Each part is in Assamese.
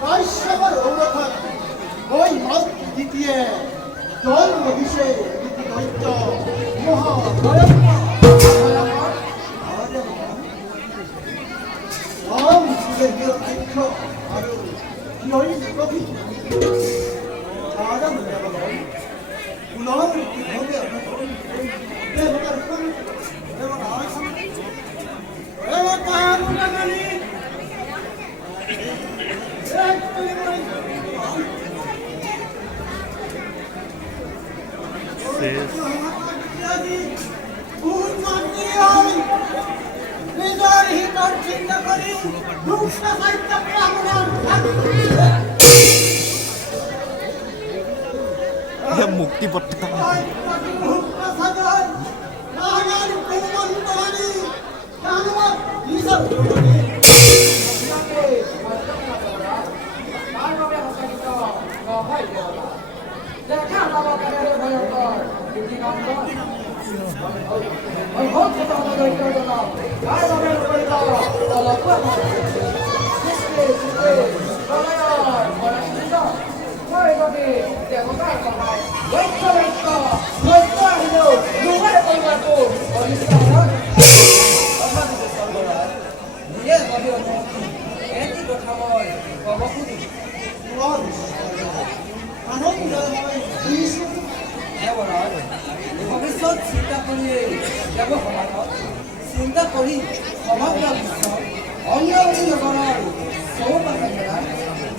কাশ্যপৰ ঔৰথত গৈ মাত দ্বিতীয়ে জন্ম দিছে নীতি দৈত্য ৰাম যুগেৰ নিৰপেক্ষ আৰু জয়ী প্ৰভৃত ৰাজা মূল্যবান পুনৰ কিভাবে দেবতাৰ চিন্তা কৰি মুক্তি পত্ৰ ভবিষ্যৎ চিন্তা কৰিয়ে যাব সমাজত চিন্তা কৰি সমগ্ৰ বিশ্ব অংগী নগৰৰ চৌপাশে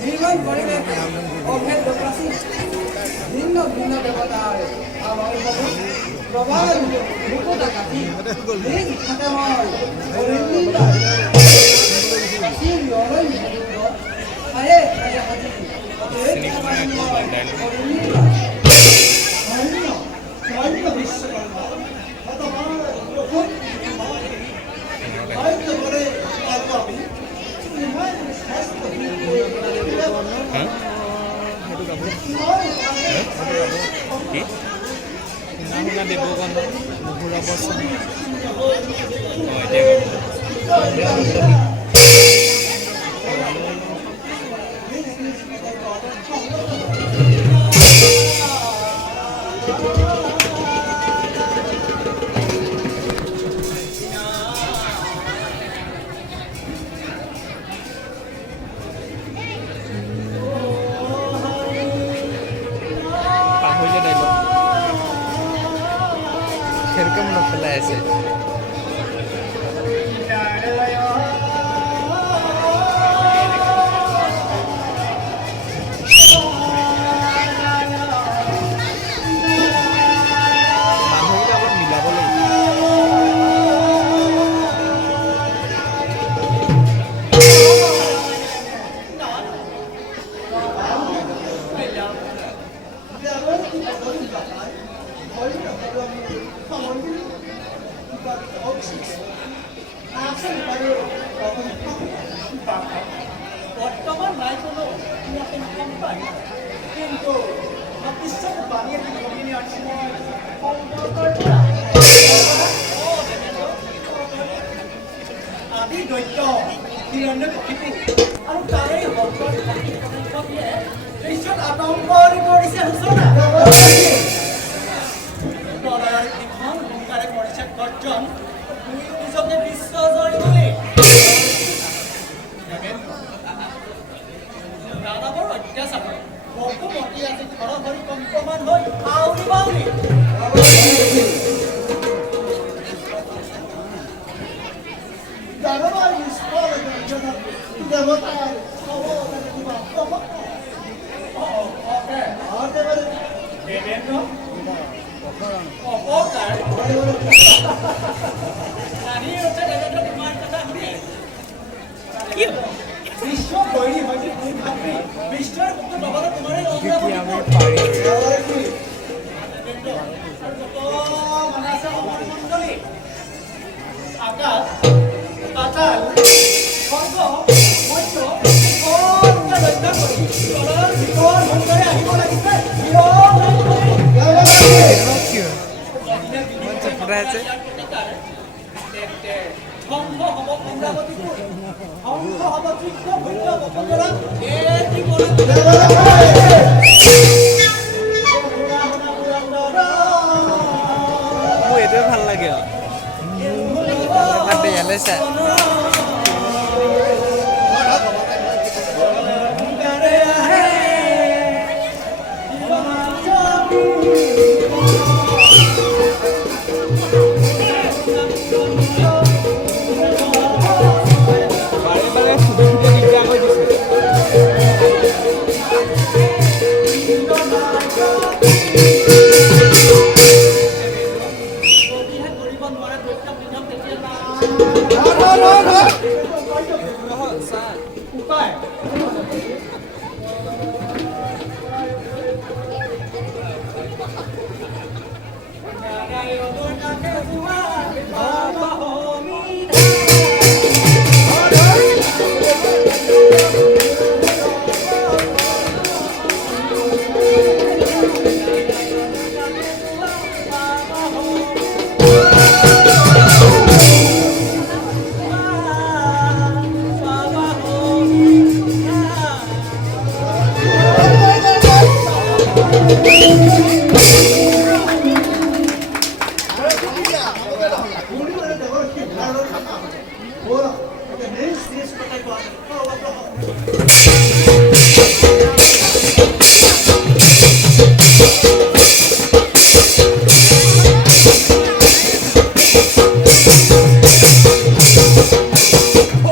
নিৰ্মাণ পৰিৱেশ অভেদ প্ৰাচীন ভিন্ন ভিন্ন দেৱতাৰ আমাৰ প্ৰবাহ ৰূপতা কাটি থাকে মই ঠায়ে ঠায়ে সাজি দেৱগণ মহুৰা বচন খেৰকম নফেলাই আছে বর্তমান নাই কোনো কিন্তু ভবিষ্যৎ বানিয়ে কমিয়ে আছি মই আদি দৈত্য হিৰণ্য কশিপু আৰু তাৰে বিশ্বত আতংক কৰিছে সূচনা কৰিছে গৰ্জন নিজকে বিশ্ব জয় বুলি দাদাবৰ অত্যাচাৰ বহুমতি আজি ঘৰ ভৰি কম্পমান হৈ আউৰি বাউৰি দাদাবৰ নিষ্ফল দেৱতাৰ দেৱেন্দ্ৰ অপকাৰ জানি উঠে দেৱেন্দ্ৰ তোমাৰ কথা শুনি বিশ্ব বৈৰী হয়তো তুমি ভাবি বিশ্বৰ কত নগৰ তোমাৰে মণ্ডলী আকাশ পাতাল স্বৰ্গ মধ্য সকলোকে ৰক্ষা কৰি তলৰ ভিতৰ মন্দিৰে আহিব লাগিছে ধ্বংস হব অমৰাৱতীপুৰ ধ্বংস হব তৃতীয় ভূন্য বসুন্ধৰা কথাই কোৱা